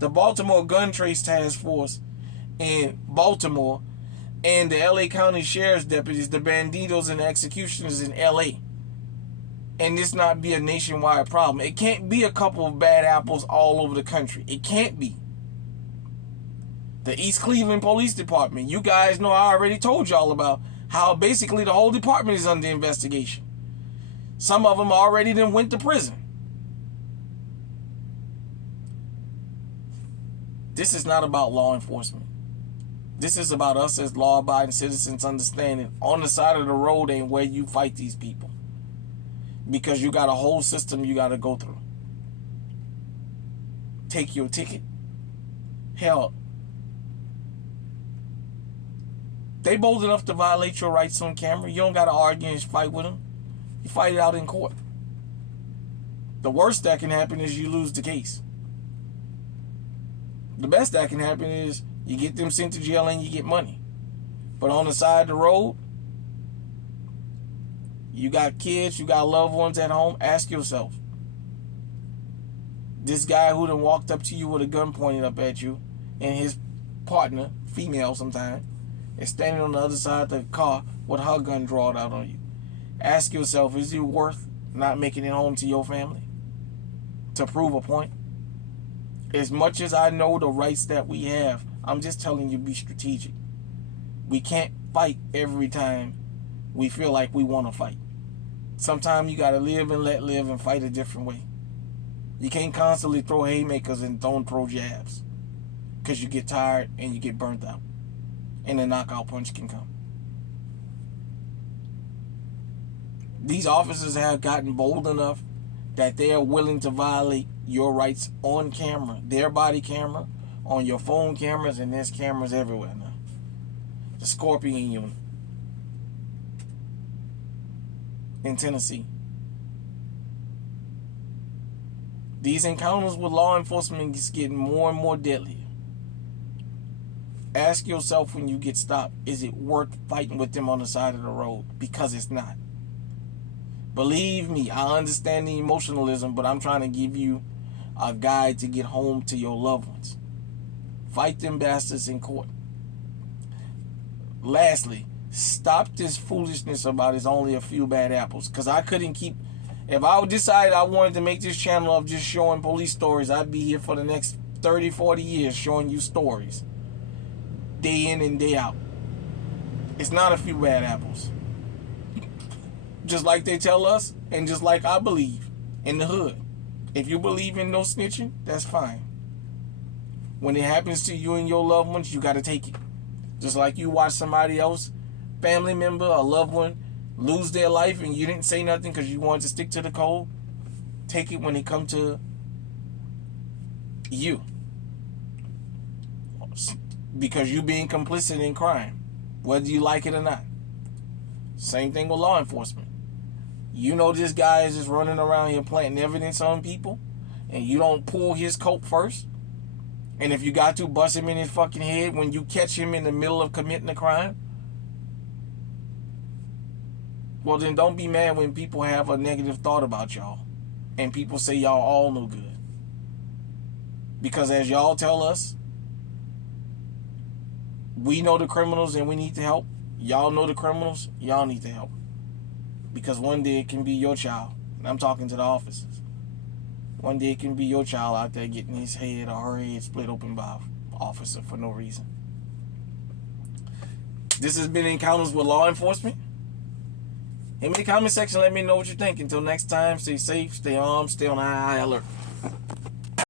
the Baltimore Gun Trace Task Force in Baltimore, and the LA County Sheriff's deputies, the banditos and the executioners in LA. And this not be a nationwide problem. It can't be a couple of bad apples all over the country. It can't be. The East Cleveland Police Department, you guys know I already told y'all about how basically the whole department is under investigation. Some of them already then went to prison. This is not about law enforcement. This is about us as law-abiding citizens understanding on the side of the road ain't where you fight these people. Because you got a whole system you got to go through. Take your ticket. Hell, they bold enough to violate your rights on camera. You don't got to argue and fight with them. You fight it out in court. The worst that can happen is you lose the case. The best that can happen is you get them sent to jail and you get money. But on the side of the road, you got kids, you got loved ones at home. Ask yourself, this guy who done walked up to you with a gun pointed up at you, and his partner, female sometimes, is standing on the other side of the car with her gun drawn out on you. Ask yourself, is it worth not making it home to your family to prove a point? As much as I know the rights that we have, I'm just telling you, be strategic. We can't fight every time we feel like we want to fight. Sometimes you got to live and let live and fight a different way. You can't constantly throw haymakers and don't throw jabs, because you get tired and you get burnt out. And a knockout punch can come. These officers have gotten bold enough that they are willing to violate your rights on camera, their body camera, on your phone cameras, and there's cameras everywhere now. The Scorpion Unit in Tennessee. These encounters with law enforcement is getting more and more deadly. Ask yourself when you get stopped, is it worth fighting with them on the side of the road? Because it's not. Believe me, I understand the emotionalism, but I'm trying to give you a guide to get home to your loved ones. Fight them bastards in court. Lastly, stop this foolishness about it's only a few bad apples. Because I couldn't keep... If I decided I wanted to make this channel of just showing police stories, I'd be here for the next 30, 40 years showing you stories. Day in and day out. It's not a few bad apples. Just like they tell us, and just like I believe in the hood. If you believe in no snitching, that's fine. When it happens to you and your loved ones, you got to take it. Just like you watch somebody else, family member, a loved one, lose their life and you didn't say nothing because you wanted to stick to the code. Take it when it comes to you. Because you being complicit in crime, whether you like it or not. Same thing with law enforcement. You know this guy is just running around here planting evidence on people, and you don't pull his coat first. And if you got to, bust him in his fucking head when you catch him in the middle of committing a crime. Well, then don't be mad when people have a negative thought about y'all. And people say y'all all no good. Because as y'all tell us, we know the criminals and we need to help. Y'all know the criminals, y'all need to help. Because one day it can be your child. And I'm talking to the officers. One day it can be your child out there getting his head or her head split open by an officer for no reason. This has been Encounters with Law Enforcement. In the comment section, let me know what you think. Until next time, stay safe, stay armed, stay on high alert.